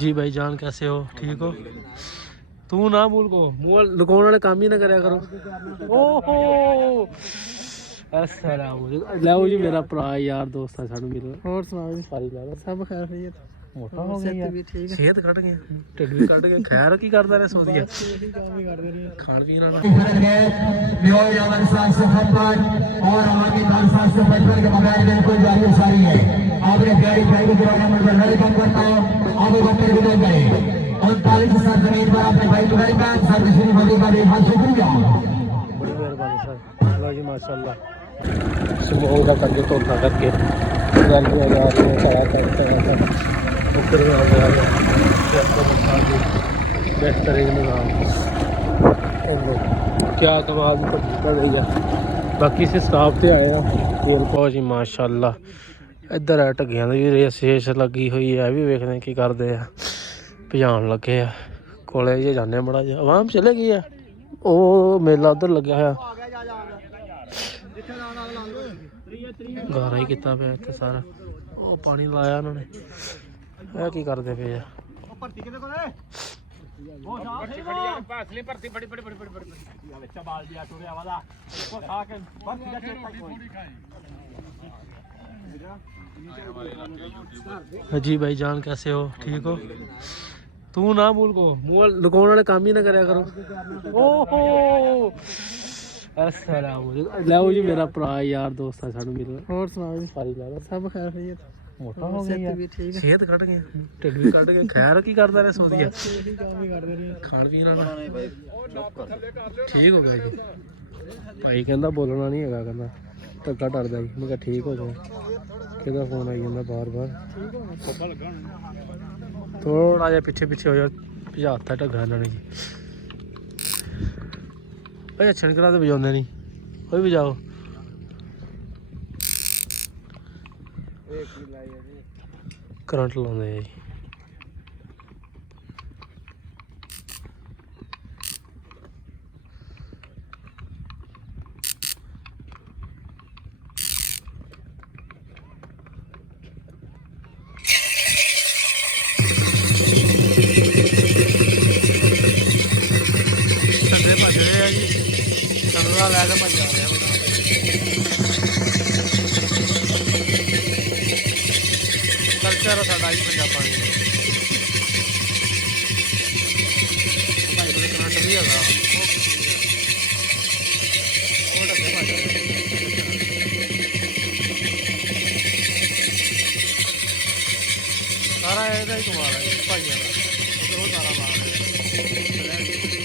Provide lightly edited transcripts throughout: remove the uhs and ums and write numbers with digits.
जी भाई जान कैसे हो? ठीक हो? तू ना मूल को मूल लुकाने वाले काम ही ना करया करो। ओहो अस्सलाम लाओ जी मेरा भरा यार दोस्त है सानू मिल और सुनाओ जी सारी ला सब खैर सही है मोटा हो गया यार सेहत कट गई ढिड भी कट गया खैर की करदा रहे सो दिया खान पीन वाला और आगे 755 के बगैर बिल्कुल जारी सारी है आपने गाड़ी ड्राइव कराना मतलब वेलकम करता हूं आगे बढ़ते हुए गए 39 साल जमीन पर अपने भाई वेलकम सर्विसिंग होने का बहुत शुक्रिया बड़ी मेहरबानी सर अल्लाह जी माशाल्लाह समोग का करके धोखा करके गलियां जा रही है सारा करते हैं ऊपर आ गया बेहतरीन निगाह क्या कमाल की पट्टी पड़ रही है बाकी से स्टाफ से आए हैं तेल पाओ जी माशाल्लाह इधर है ढग्गियां की भी रेस लगी हुई है भी वेखते हैं की करते हैं भजान लगे है कोले जे जाने बड़ा जा आवाम चले गई है वो मेला उधर लग्या है गारा ही किता पे इत्थे सारा वो पानी लाया उन्होंने ਇਹ ਕੀ ਕਰਦੇ ਪਏ ਆ ਭਰਤੀ ਕਿਹਦੇ ਕੋਲੇ ਉਹ ਭਰਤੀ ਖੜੀ ਆ ਪਾਸਲੀ ਭਰਤੀ ਬੜੀ ਵਿੱਚ ਬਾਲ ਦਿਆ ਟੁਰਿਆ ਵਾਲਾ ਉਹ ਖਾ ਕੇ ਭਰਤੀ ਦਾ ਚੇਤਾ ਥੋੜੀ खाई जी भाई जान कैसे हो? ठीक हो? तू ना मूल को मूल लुकाने वाले काम ही ना करया करो। ओहो अस्सलाम लाओ जी मेरा भरा यार दोस्त है सानू मिल और सुनाओ जी सारी ला सब खैर सही है मोटा हो गया यार सेहत कट गई ढिड भी कट गया खैर की करदा रहे सो दिया खान पीन वाला ठीक हो गया जी भाई कहंदा बोलना नहीं हैगा कहंदा धक्का डरदा जी मैं कहा ठीक हो जाए किहदा फोन आई जांदा बार-बार थोड़ा जिहा पिछे हो जाए भजाता ढग्गा इन्होंने जी भाई छनकना तो बजाते नहीं कोई बजाओ करंट लाते जी लैके भज जा रहे कल्चर साडा ही पंजाबा भाई कोल करंट भी हैगा सारा ਇਹਦਾ ਹੀ ਕਮਾਲ ਹੈ ਭਾਈਆਂ ਦਾ ਉਹ ਸਾਰਾ ਮਾਲ ਹੈ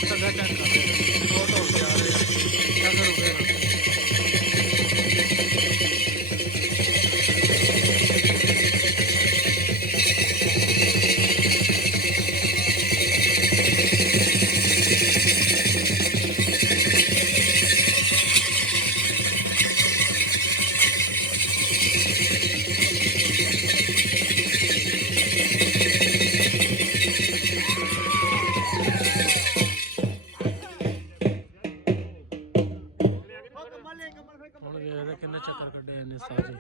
ਸਦਾ ਚੈੱਕ ਕਰ ਰਹੇ ਬਹੁਤ ਹੋ ਗਿਆ क्या करोगे किन्ने चक्कर कड्डे इन्ने सारे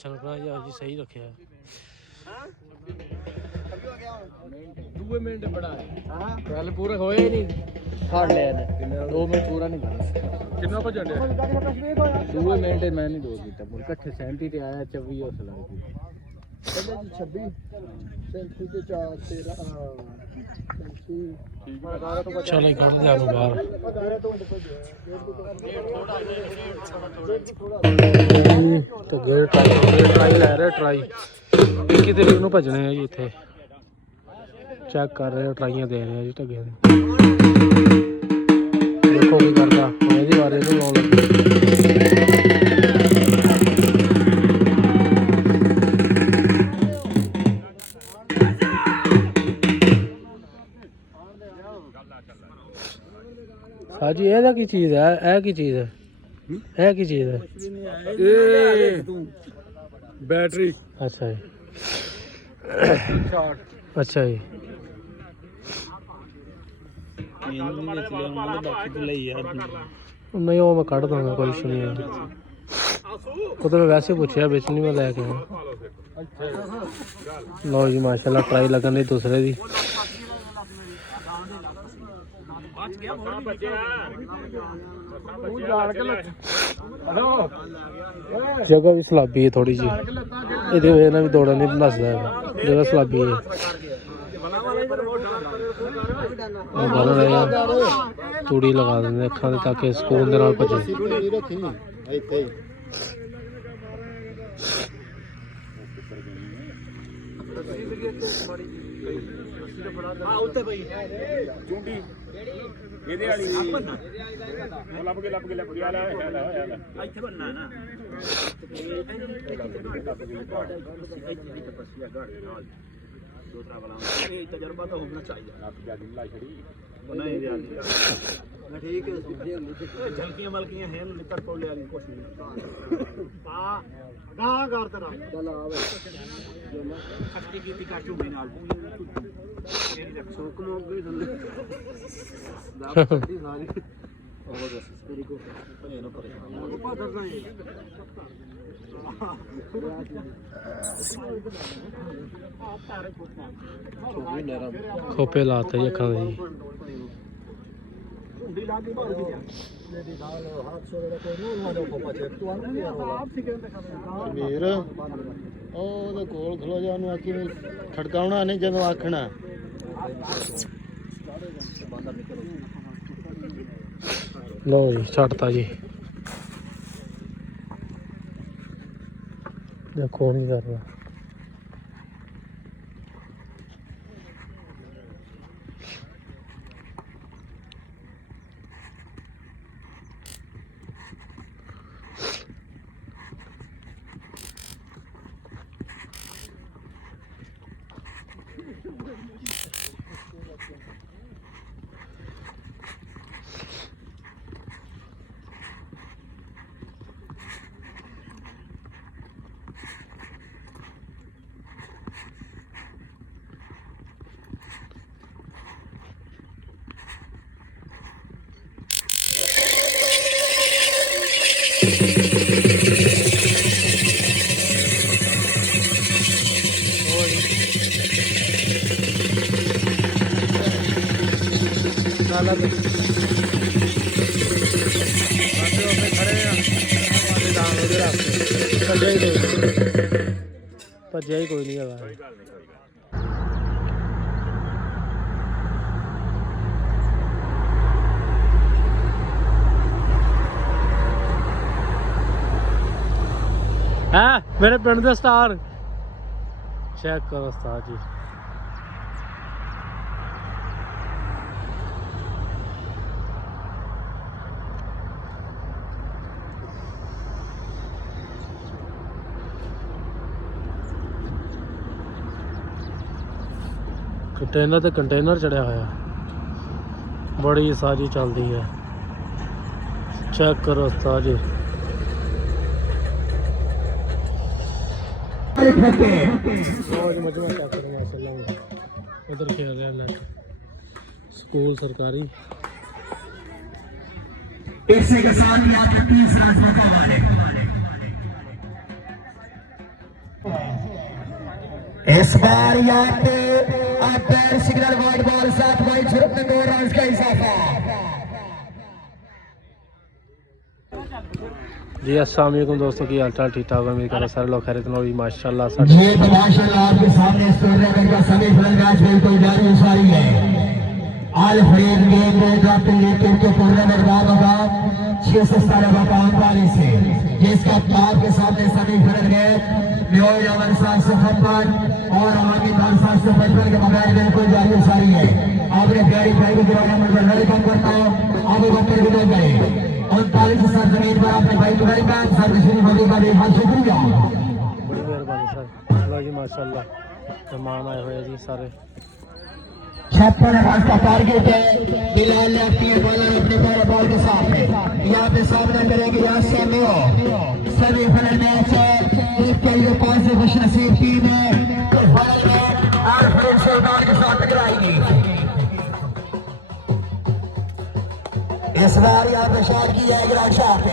छनकना जी आज सही रखे मिनट बड़ा गल पूरा होए नहीं फड़ लिया 2 मिनट पूरा नहीं बना कितना भजन दिया 2 मिनट मैं नहीं दो कीता मुड़ इकट्ठे 37 ते आया 24 उस लग गई 26 37 ते 4 13 चलो गल जानो बाहर तो गेट ट्राई लै रहे ट्राई 21 तरीक नूं भजने जी इत्थे चेक कर रहे ट्राइयां दे रहे जी ढग्गे देखो की करदा ਇਹਦੇ ਬਾਰੇ ਨੂੰ ਲਾਉਣ ਲੱਗੇ हाजी ਇਹਦਾ ਕੀ ਚੀਜ਼ ਹੈ ਇਹ ਕੀ ਚੀਜ਼ ਹੈ ਇਹ ਕੀ ਚੀਜ਼ ਹੈ ਇਹ बैटरी अच्छा जी अच्छा जी नहीं वो मैं कट दूंगा कोई इशू नहीं है ਉਹ ਤਾਂ ਮੈਂ ਵੈਸੇ ਪੁੱਛਿਆ ਵਿੱਚ ਨਹੀਂ ਮੈਂ ਲੈ ਕੇ ਆਇਆ। ਲਓ ਜੀ ਮਾਸ਼ਾਅੱਲਾ ਟਰਾਈ ਲੱਗਣ ਦੀ ਦੂਸਰੇ ਦੀ। जगह भी सलाबी है थोड़ी जी, ये वजह भी दौड़ा नहीं नसदा है, जगह सलाबी है। तूड़ी लगा देंगे अखा ताकि सुकून दे नाल भजे। ਇਹਦੇ ਵਾਲੀ ਲੱਭ ਕੇ ਆ ਲੈ ਇੱਥੇ ਬੰਨਾ ਨਾ ਦੂਸਰਾ ਵਾਲਾ ਇਹ ਤਜਰਬਾ ਤਾਂ ਹੋਣਾ ਚਾਹੀਦਾ। ਲੱਭ ਜਾ ਦੀ ਲਾ ਛੜੀ ਨਹੀਂ ਯਾਰ ਮੈਂ ਠੀਕ ਹੈ ਝਲਕੀਆਂ ਮਲਕੀਆਂ ਹੈ ਨਿਕਲ ਕੋਲ ਲੈ ਕੁਛ ਨਹੀਂ ਆ ਗਾ ਕਰ ਤਰਾ ਚੱਲ ਆਵੇ ਜੋ ਮੈਂ ਖੱਟੀ ਕੀਤੀ ਕਾਟੂ ਵੀ ਨਾਲ ਇਹ ਰੱਖੋ ਕਮੋ ਗਈ ਦੰਦੇ ਦਾ ਪੱਟੀ ਸਾਰੀ ਉਹ ਦੱਸ ਤੇਰੀ ਕੋ ਭਲੇ ਨਾ ਪਰੇਸ਼ਾਨ ਉਹ ਪਾ ਦਰਦਾ ਹੈ खोपे लाते जी अखा दे ਵੀਰ ਉਹਦੇ ਕੋਲ ਖਲੋ ਜਾ, ਉਹਨੂੰ ਆਖੀ ਖੜਕਾਉਣਾ ਨਹੀਂ ਜਦੋਂ ਆਖਣਾ। लो जी छटता जी, देखो नहीं कर रहा। भज्या ही कोई नहीं है। मेरे पिंड दे स्टार चेक करो उस्ताद जी। कंटेनर ते कंटेनर चढ़िया होया, बड़ी सारी चलती है। चेक करो उस्ताद जी। उधर खेल रहे नेट स्कूल सरकारी। इससे किसान की आखिर 30 राजमा का वाले इस बार यहाँ पे umpire signal wide ball 7 by 2 run का इजाफा। जी अस्सलाम वालेकुम दोस्तों, की हाल चाल ठीक ठाक है? उम्मीद कर सारे लोग खैरियत में होगी माशाल्लाह। ये माशाल्लाह आपके सामने इस टूर्नामेंट का सेमीफाइनल मैच बिल्कुल जारी उसारी है। आल फरीद गेम ड्राफ्ट लेकर के टूर्नामेंट बाद होगा 6 से 45 से, जिसका आपके सामने सेमीफाइनल मैच म्योर अमन 755 और आगे 755 के बगैर बिल्कुल जारी उसारी है। आपने प्यारी प्यारी टूर्नामेंट में वेलकम करता हूँ। आगे बच्चे भी लोग गए 39 सरजमीन पर अपने भाई के वेलकम सर्विसिंग होने का बहुत शुक्रिया, बड़ी मेहरबानी सर। लो जी माशाल्लाह मेहमान आए हुए जी सारे। 56 रन का टारगेट है। बिलाल लेफ्टी बॉलर अपने पहले बॉल के साथ है। यहाँ पे सामने करेंगे यहाँ से सेमीफाइनल मैच है। देखते हैं 5 से खुशनसीब टीम है तो फाइनल में आल फरीद सुल्तान के साथ टकराएगी। इस बार यहाँ पे शॉट किया है ग्राउंड शॉट पे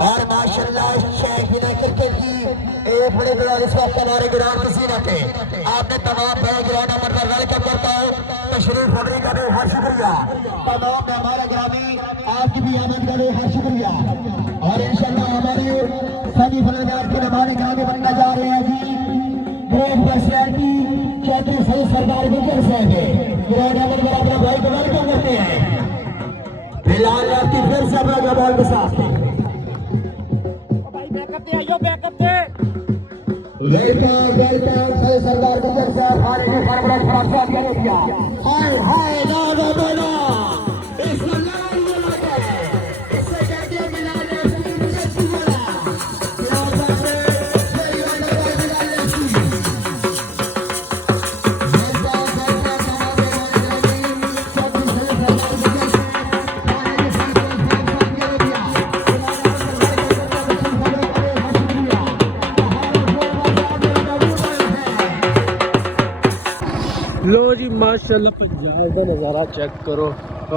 और माशाल्लाह शेखिना क्रिकेट की एक बड़े ग्राउंड इस वक्त हमारे ग्राउंड किसी न थे आपने तमाम बड़े ग्राउंड नंबर पर वेलकम करता हूँ तशरीफ फरमाने का भी हर शुक्रिया तमाम हमारा ग्रामीण आपकी भी आमद का भी हर शुक्रिया और इंशाल्लाह हमारे सभी फलंदाज के नमाने ग्रामी बनना जा रहे हैं जी ग्रेट पर्सनैलिटी चौधरी सईद सरदार गुजर साहब ग्राउंड नंबर पर अपना भाई को वेलकम करते हैं फिलहाल आपकी फिर से अपना जवाब के साथ वेलकम सरदार गुजर साहब हमारे सरबराह फराज साहब ने किया हाय हाय ना ना बोला इस लाल बोला है इससे कहते मिला ले इसकी बोला क्या बात है मेरी वाला मिला ले इसकी मेरा बेटा हमारे ग्रामीण सब सरदार गुजर साहब हमारे सरबराह लो जी माशाल्लाह पंजाब का नज़ारा चेक करो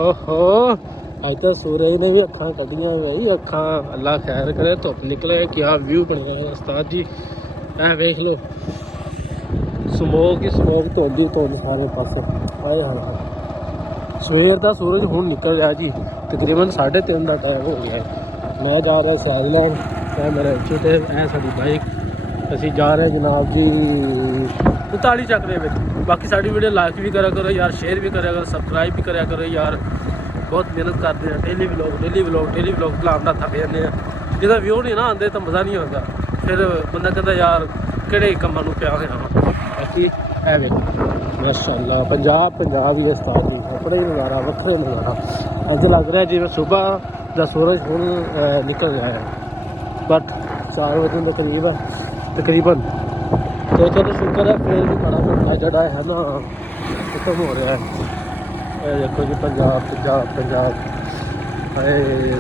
ओहो अज तो सूरज ने भी अखा कढ़िया भाई अखा अल्लाह खैर करे धुप निकले क्या व्यू बनया है उस्ताद जी ऐ वेख लो स्मोक ही स्मोक धुंध सारे पासे आए हाल सवेर का सूरज हुण निकल रहा जी तकरीबन 3:30 का टाइम हो गया है मैं जा रहा सैर लैन ऐ मेरा छोटे ऐ साडी बाइक असीं जा रहे जनाब जी 39 ਚੱਕ ਦੇ ਵਿੱਚ बाकी साड़ी वीडियो लाइक भी करा करो यार शेयर भी करा करो सब्सक्राइब भी करा करो यार बहुत मेहनत करते हैं डेली व्लॉग बनाना थक जाते हैं जिदा व्यू नहीं ना आते तो मज़ा नहीं आता फिर बंदा कहता यार किहड़े कामां नूं पिया होया बाकी है वे माशाअल्लाह पंजाब ही है उस्ताद जी अपना ही नज़ारा वक्रे नज़ारा अज लग रहा है जिवें सुबह का सूरज हुण निकल गया है बट 4 बजे के करीब है तकरीबन तो चलो शुक्र है फिर भी बड़ा घंटा जड़ा है ना खत्म हो रहा है देखो जी पंजाब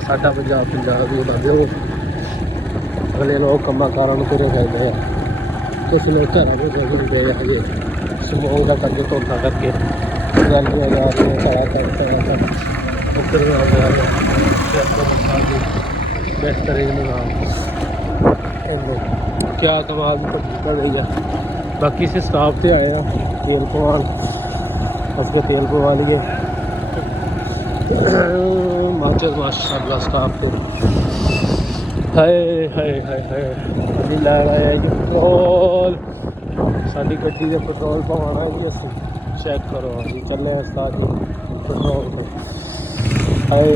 साडा पंजाब ही लग लो अगले लोग कम्मा कारां नूं तुरे फिरदे हैं कुछ लोग घरों में घूमते हैं हजे समूह का करके धोखा करके रैलियां जा रही हैं बेहतरीन क्या कमाल कर रही है बाकी से स्टाफ से आए हैं तेल पवान उसको तेल पवा लिए माशाल्लाह स्टाफ से हाय अभी लै आया जी पेट्रोल साड़ी गड्डी का पेट्रोल पवाना जी अस चेक करो जी चले उस्ताद जी पेट्रोल हाय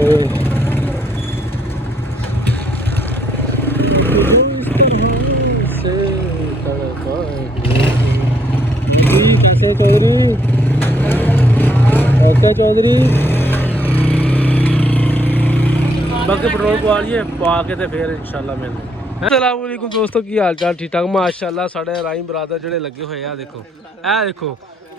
चौधरी बाकी पेट्रोल पवा लिए पवा के तो फिर इंशाल्लाह मिलने अस्सलाम वालेकुम दोस्तों की हाल चाल ठीक ठाक माशाल्लाह साढ़े राइम बरादर जोड़े लगे हुए हैं देखो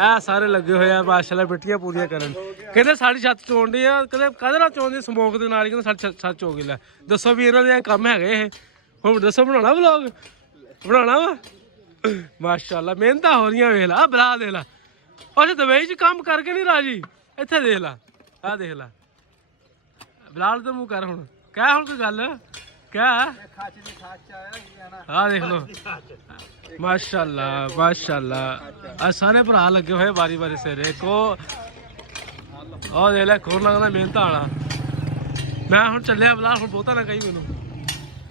ए सारे लगे हुए हैं माशाल्लाह बेटियां पूरियां करन कहते साड़ी छत चोन दी कदे कदे ना चोन दी स्मोक दे नाल ही कहते साड़ी छत चो गई लै दसो भी इन्हां दे कम हैगे ये हुण दसो बनाना व्लॉग बनाना वा माशाल्लाह मेहनत हो रही वेख ला बला दे ला अच्छा दुबई च काम करके नहीं राजी इत्थे देख ला आ देख ला बिलाल तो मुँह कर हुण कह हुण कोई गल क्या हाँ देख लो माशाल्लाह आज सारे भरा लगे हुए बारी बारी सिर एक देख ला खोर लगता मेहनत वाला मैं हुण चलिया बिलाल हुण बहुता ना कही मैनू